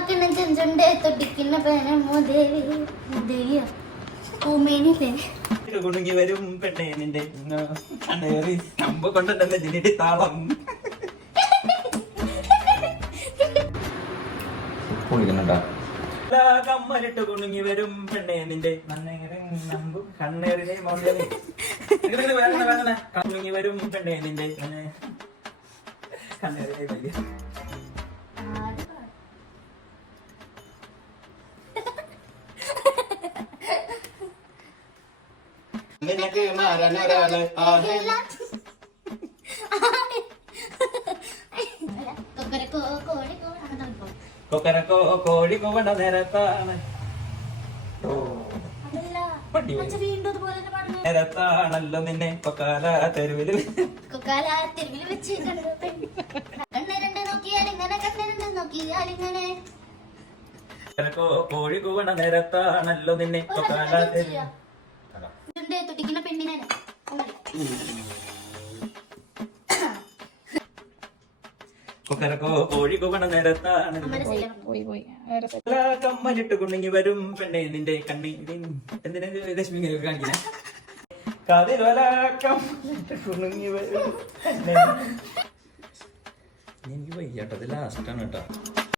ചുമക്കുന്ന ചെഞ്ചുണ്ട് തൊട്ടിക്കുന്ന പേനമോദേവി മുദേവിയ പൂമേനില്ലേ കുണുങ്ങി വരും പെണ്ണേ നിന്റെ കണ്ണേറി കമ്പ് കൊണ്ടുണ്ടല്ലേ താളം. കുളിക്കണട്ടാ ലാ കമ്മലിട്ട് കുണുങ്ങി വരും പെണ്ണേ നിന്റെ നമ്പു കണ്ണേറിനെ കുണുങ്ങി വരും പെണ്ണേ നിന്റെ കണ്ണേറിനെ വലിയ നിനക്ക് മാറാനൊരാൾ ആഹേ കൊക്കരക്കോ കോഴിക്കോ അങ്ങനെ പോ കൊക്കരക്കോ കോഴി കൊവണ്ട നേരത്താണ് ഓ, അതല്ല പട്ടി അച്ഛ വീണ്ടും അതുപോലെ തന്നെ പാടുന്നു നേരത്താണല്ലോ നിന്നെ കൊക്കാല തെരുവിൽ കൊക്കാല തെരുവിൽ വെച്ച് കണ്ടു കണ്ണ രണ്ട് നോക്കിയാൽ ഇങ്ങനെ കണ്ണ രണ്ട് നോക്കിയാൽ ഇങ്ങനെ കൊക്കരക്കോ കോഴി കൂവണ നേരത്താണല്ലോ നിന്നെ കൊക്കാല തെരുവിൽ. ഇതുണ്ട് പെണ്ണിനാണ് കമ്മലിട്ട് കുണുങ്ങി വരും പെണ്ണെ നിന്റെ കണ്ണി എന്തിനാ കതിരൊല കമ്മലിട്ട് കുണുങ്ങി വരും പെണ്ണേ. എനിക്ക് വയ്യാട്ടോ ഇത് ലാസ്റ്റാണ് കേട്ടോ.